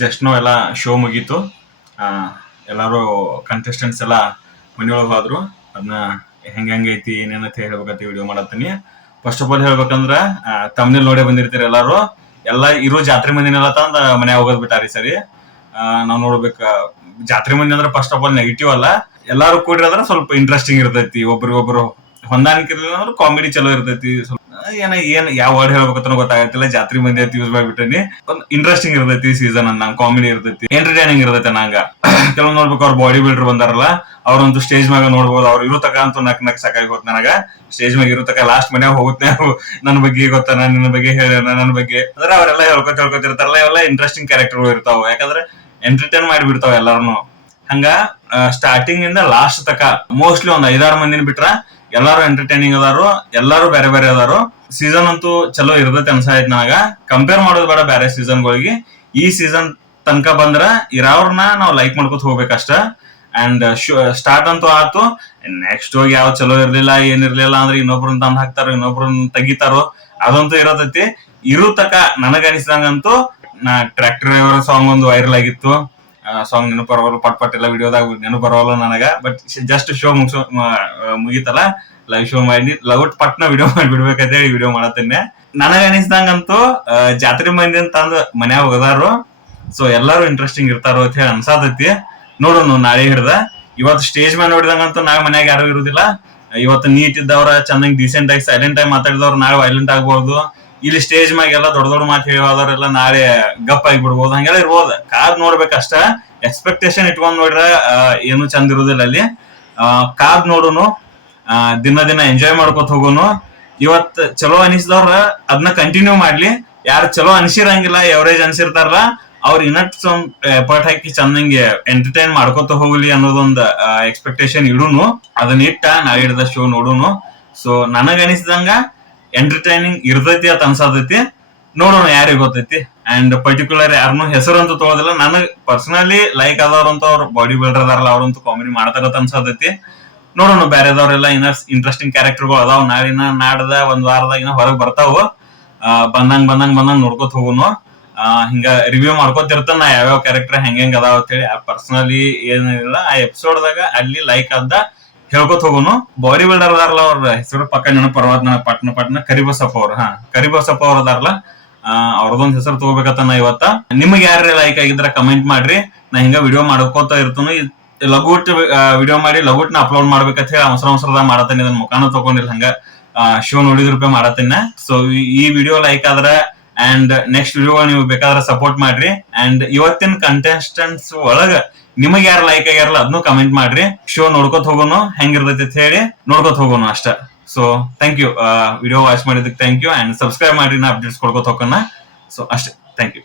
Just ನಾವು ಎಲ್ಲ show ಮುಗೀತು. ಎಲ್ಲರೂ ಕಂಟೆಸ್ಟೆಂಟ್ಸ್ ಎಲ್ಲ ಮನೆಯೊಳಗೆ ಹೋದ್ರು. ಅದನ್ನ ಹೆಂಗೈತಿ ಏನೇನಂತ ಹೇಳ್ಬೇಕಂತ ವಿಡಿಯೋ ಮಾಡತ್ತೀನಿ. ಫಸ್ಟ್ ಆಫ್ ಆಲ್ ಹೇಳ್ಬೇಕಂದ್ರ ತಮ್ಮನೇಲಿ ನೋಡೇ ಬಂದಿರ್ತೀರಿ ಎಲ್ಲಾರು. ಎಲ್ಲ ಇರೋ ಜಾತ್ರೆ ಮಂದಿನೆಲ್ಲ ತಂದ ಮನ್ಯಾಗ ಹೋಗೋದ್ ಬಿಟ್ಟಾರಿ ಸರಿ. ನಾವ್ ನೋಡ್ಬೇಕ ಜಾತ್ರೆ ಮಂದಿ ಅಂದ್ರೆ ಫಸ್ಟ್ ಆಫ್ ಆಲ್ ನೆಗೆಟಿವ್ ಅಲ್ಲ, ಎಲ್ಲಾರು ಕೂಡಿರೋದ್ರ ಸ್ವಲ್ಪ ಇಂಟ್ರೆಸ್ಟಿಂಗ್ ಇರ್ತೈತಿ. ಒಬ್ರಿಗೊಬ್ರು ಹೊಂದಾಣಿಕೆ ಇರಲಿಲ್ಲ ಅಂದ್ರೆ ಕಾಮಿಡಿ ಚಲೋ ಇರ್ತೈತಿ. ಸ್ವಲ್ಪ ಏನ್ ಯಾವ ವರ್ಡ್ ಹೇಳ್ಬೇಕಂತ ಗೊತ್ತಾಗತ್ತಿಲ್ಲ, ಜಾತ್ರೆ ಮಂದಿ ಅಂತ ಯೂಸ್ ಮಾಡ್ಬಿಟ್ಟಿನಿ. ಒಂದು ಇಂಟ್ರೆಸ್ಟಿಂಗ್ ಇರ್ತೈತಿ ಸೀಸನ್ ಅನ್ನ, ಕಾಮಿಡಿ ಇರ್ತೈತಿ, ಎಂಟರ್ಟೈನಿಂಗ್ ಇರ್ತೈತಿ ನಂಗ. ಕೆಲವೊಂದ್ ನೋಡ್ಬೇಕು ಅವ್ರು ಬಾಡಿ ಬಿಲ್ಡರ್ ಬಂದಾರಲ್ಲ, ಅವ್ರಂತೂ ಸ್ಟೇಜ್ ಮ್ಯಾಗ ನೋಡ್ಬೋದು. ಅವ್ರು ಇರೋ ತಕ ಅಂತೂ ನಕ್ ಸಾಕಾಗಿ ಹೋತ್ ನನಗ. ಸ್ಟೇಜ್ ಮ್ಯಾಗ ಇರೋ ತಕ ಲಾಸ್ಟ್ ಮನ್ಯಾಗ ಹೋಗುತ್ತೆ ನನ್ನ ಬಗ್ಗೆ ಗೊತ್ತಾನ, ನಿನ್ನ ಬಗ್ಗೆ ಹೇಳ, ನನ್ನ ಬಗ್ಗೆ ಅಂದ್ರೆ ಅವರೆಲ್ಲ ಹೇಳ್ಕೊತಿರ್ತಾರಲ್ಲ. ಇವೆಲ್ಲ ಇಂಟ್ರೆಸ್ಟಿಂಗ್ ಕ್ಯಾರೆಕ್ಟರ್ ಇರ್ತಾವ, ಯಾಕಂದ್ರೆ ಎಂಟರ್ಟೈನ್ ಮಾಡಿಬಿಡ್ತಾವ ಎಲ್ಲಾರನು. ಹಂಗ ಸ್ಟಾರ್ಟಿಂಗ್ ಇಂದ ಲಾಸ್ಟ್ ತಕ ಮೋಸ್ಟ್ಲಿ ಒಂದ್ 5-6 ಮಂದಿನ ಬಿಟ್ರ ಎಲ್ಲಾರು ಎಂಟರ್ಟೈನಿಂಗ್ ಅದಾರು, ಎಲ್ಲಾರು ಬೇರೆ ಬೇರೆ ಅದಾರು. ಸೀಸನ್ ಅಂತೂ ಚಲೋ ಇರ್ತೈತಿ ಅನ್ಸಾಯ್ತು ನನಗ. ಕಂಪೇರ್ ಮಾಡೋದು ಬೇಡ ಬೇರೆ ಸೀಸನ್ಗಳಿಗೆ. ಈ ಸೀಸನ್ ತನಕ ಬಂದ್ರ ಇರೋರ್ನ ನಾವು ಲೈಕ್ ಮಾಡ್ಕೊತ ಹೋಗ್ಬೇಕಷ್ಟ. ಅಂಡ್ ಸ್ಟಾರ್ಟ್ ಅಂತೂ ಆತು. ನೆಕ್ಸ್ಟ್ ಹೋಗಿ ಯಾವ ಚಲೋ ಇರ್ಲಿಲ್ಲ ಏನಿರ್ಲಿಲ್ಲ ಅಂದ್ರೆ ಇನ್ನೊಬ್ರನ್ನ ತಂದ್ ಹಾಕ್ತಾರೋ, ಇನ್ನೊಬ್ರನ್ನ ತೆಗಿತಾರೋ, ಅದಂತೂ ಇರತೈತಿ. ಇರೋ ತಕ ನನಗ ಅನಿಸಿದಂಗಂತೂ ಟ್ರ್ಯಾಕ್ಟರ್ ಡ್ರೈವರ್ ಸಾಂಗ್ ಒಂದು ವೈರಲ್ ಆಗಿತ್ತು. ಸಾಂಗ್ ನೆನಪು ಬರೋಲ್ಲ, ಪಟ್ ಎಲ್ಲ ವಿಡಿಯೋದಾಗ ನೆನಪು ಬರೋಲ್ಲ ನನಗ. ಬಟ್ ಜಸ್ಟ್ ಶೋ ಮುಗೀತಲ್ಲ, ಲೈವ್ ಶೋ ಮಾಡಿ ಲಗಟ್ ಪಟ್ನ ವಿಡಿಯೋ ಮಾಡಿ ಬಿಡ್ಬೇಕಂತ ಹೇಳಿ ವಿಡಿಯೋ ಮಾಡತ್ತೇನೆ. ನನಗ ಅನಿಸ್ದಂಗಂತೂ ಜಾತ್ರೆ ಮಂದಿ ಅಂತ ಅಂದ್ ಮನ್ಯಾಗ ಹೋದಾರು. ಸೊ ಎಲ್ಲಾರು ಇಂಟ್ರೆಸ್ಟಿಂಗ್ ಇರ್ತಾರೋ ಅಂತ ಹೇಳಿ ಅನ್ಸಾತೈತಿ. ನೋಡೋಣ ನಾಳೆ ಹಿಡ್ದ. ಇವತ್ತು ಸ್ಟೇಜ್ ಮೇಲೆ ನೋಡಿದಂಗಂತೂ ನಾಳೆ ಮನ್ಯಾಗ ಯಾರು ಇರುದಿಲ್ಲ. ಇವತ್ತು ನೀಟ್ ಇದ್ದವ್ರ ಚೆನ್ನಾಗಿ ಡೀಸೆಂಟ್ ಆಗಿ ಸೈಲೆಂಟ್ ಆಗಿ ಮಾತಾಡಿದವ್ರು ನಾಳೆ ವೈಲೆಂಟ್ ಆಗ್ಬಹುದು. ಇಲ್ಲಿ ಸ್ಟೇಜ್ ಮ್ಯಾಗ ಎಲ್ಲ ದೊಡ್ಡ ದೊಡ್ಡ ಮಾತು ಹೇಳೋದವ್ರೆಲ್ಲ ನಾಳೆ ಗಪ್ ಆಗಿ ಬಿಡ್ಬೋದು. ಹಂಗೆಲ್ಲ ಇರ್ಬೋದು, ಕಾದ್ ನೋಡ್ಬೇಕಷ್ಟ. ಎಕ್ಸ್ಪೆಕ್ಟೇಷನ್ ಇಟ್ಕೊಂಡ್ ನೋಡ್ರ ಏನು ಚಂದ ಇರುದಿಲ್ಲ ಅಲ್ಲಿ. ಕಾದ್ ನೋಡುನು, ದಿನ ಎಂಜಾಯ್ ಮಾಡ್ಕೊತ ಹೋಗೋನು. ಇವತ್ ಚಲೋ ಅನಿಸಿದವ್ರ ಅದನ್ನ ಕಂಟಿನ್ಯೂ ಮಾಡ್ಲಿ. ಯಾರು ಚಲೋ ಅನ್ಸಿರಂಗಿಲ್ಲ, ಎವರೇಜ್ ಅನ್ಸಿರ್ತಾರಲ್ಲ, ಅವ್ರ ಇನ್ನಟ್ ಎಫರ್ಟ್ ಹಾಕಿ ಚೆನ್ನಾಗಿ ಎಂಟರ್ಟೈನ್ ಮಾಡ್ಕೊತ ಹೋಗ್ಲಿ ಅನ್ನೋದೊಂದು ಎಕ್ಸ್ಪೆಕ್ಟೇಷನ್ ಇಡುನು. ಅದನ್ನ ಇಟ್ಟ ನಾಳೆ ಹಿಡ್ದ ಶೋ ನೋಡುನು. ಸೊ ನನಗ ಅನಿಸಿದಂಗ ಎಂಟರ್ಟೈನಿಂಗ್ ಇರ್ತೈತಿ ಅಂತ ಅನ್ಸತೈತಿ. ನೋಡೋಣ ಯಾರಿಗೆ ಗೊತ್ತೈತಿ. ಅಂಡ್ ಪರ್ಟಿಕ್ಯುಲರ್ ಯಾರನ್ನು ಹೆಸರಂತೂ ತೊಗೊಳೋದಿಲ್ಲ. ನನಗ್ ಪರ್ಸನಲಿ ಲೈಕ್ ಆದವ್ರಂತ ಅವ್ರ ಬಾಡಿ ಬಿಲ್ಡರ್ ಅದಾರಲ್ಲ, ಅವ್ರಂತೂ ಕಾಮಿಡಿ ಮಾಡ್ತಾರತ್ತ ಅನ್ಸತೈತಿ. ನೋಡೋಣ ಬೇರೆದವ್ರೆಲ್ಲ ಇನ್ನ ಇಂಟ್ರೆಸ್ಟಿಂಗ್ ಕ್ಯಾರೆಕ್ಟರ್ಗಳು ಅದಾವ. ನಾಡ್ದ ಒಂದ್ ವಾರದಾಗ ಇನ್ನ ಹೊರಗ್ ಬರ್ತಾವ. ಬಂದಂಗ್ ನೋಡ್ಕೊತ ಹೋಗುನು. ಹಿಂಗ ರಿವ್ಯೂ ಮಾಡ್ಕೊತಿರ್ತಾನ ನಾ ಯಾವ್ಯಾವ ಕ್ಯಾರೆಕ್ಟರ್ ಹೆಂಗ್ ಅದಾವ ಅಂತ ಹೇಳಿ. ಪರ್ಸನಲಿ ಏನಿಲ್ಲ, ಆ ಎಪಿಸೋಡ್ದಾಗ ಅಲ್ಲಿ ಲೈಕ್ ಆದ ಹೇಳ್ಕೊತ ಹೋಗುನು. ಬಾಡಿ ಬಿಲ್ಡರ್ ಅದಾರಲ್ಲ, ಅವ್ರ ಹೆಸರು ಪಕ್ಕ ನೆನಪು ಬರವಾದ ನನ್ನ ಪಟ್ನ ಕರಿಬಸಪ್ಪ ಅವ್ರು. ಕರಿಬಸಪ್ಪ ಅವ್ರ ಅದಾರಲ್ಲ, ಅವ್ರದೊಂದ್ ಹೆಸರು ತಗೋಬೇಕತ್ತ ನಾ ಇವತ್ತ. ನಿಮ್ಗೆ ಯಾರೇ ಲೈಕ್ ಆಗಿದ್ರ ಕಮೆಂಟ್ ಮಾಡ್ರಿ. ನಾ ಹಿಂಗ ವಿಡಿಯೋ ಮಾಡ್ಕೋತ ಇರ್ತನು. ಲಘುಟ್ ವಿಡಿಯೋ ಮಾಡಿ ಲಘುಟ್ನ ಅಪ್ಲೋಡ್ ಮಾಡ್ಬೇಕಂತ ಹೇಳಿ ಅವಸರದಾಗ ಮಾಡತ್ತೇನೆ. ಇದನ್ನ ಮುಖಾನು ತಗೊಂಡಿಲ್ಲ, ಹಂಗ ಶೋ ನೋಡಿದ್ರ ಮಾಡತ್ತೇನೆ. ಸೊ ಈ ವಿಡಿಯೋ ಲೈಕ್ ಆದ್ರ ಅಂಡ್ ನೆಕ್ಸ್ಟ್ ವಿಡಿಯೋ ನೀವು ಬೇಕಾದ್ರೆ ಸಪೋರ್ಟ್ ಮಾಡ್ರಿ. ಅಂಡ್ ಇವತ್ತಿನ ಕಂಟೆಸ್ಟೆಂಟ್ಸ್ ಒಳಗ ನಿಮಗ್ ಯಾರು ಲೈಕ್ ಆಗ್ಯಾರಲ್ಲ ಅದನ್ನು ಕಮೆಂಟ್ ಮಾಡ್ರಿ. ಶೋ ನೋಡ್ಕೊತ ಹೋಗೋನು, ಹೆಂಗಿರ್ತೈತಿ ಅಂತ ಹೇಳಿ ನೋಡ್ಕೊತ ಹೋಗೋನು ಅಷ್ಟ. So thank you, video watch ಮಾಡಿದಕ್ಕೆ ಥ್ಯಾಂಕ್ ಯು. ಅಂಡ್ ಸಬ್ಸ್ಕ್ರೈಬ್ ಮಾಡ್ರಿ, ನಾ ಅಪ್ಡೇಟ್ಸ್ ಕೊಡ್ಕೊತ ಹೋಗೋಣ. ಸೊ ಅಷ್ಟೇ, ಥ್ಯಾಂಕ್ ಯು.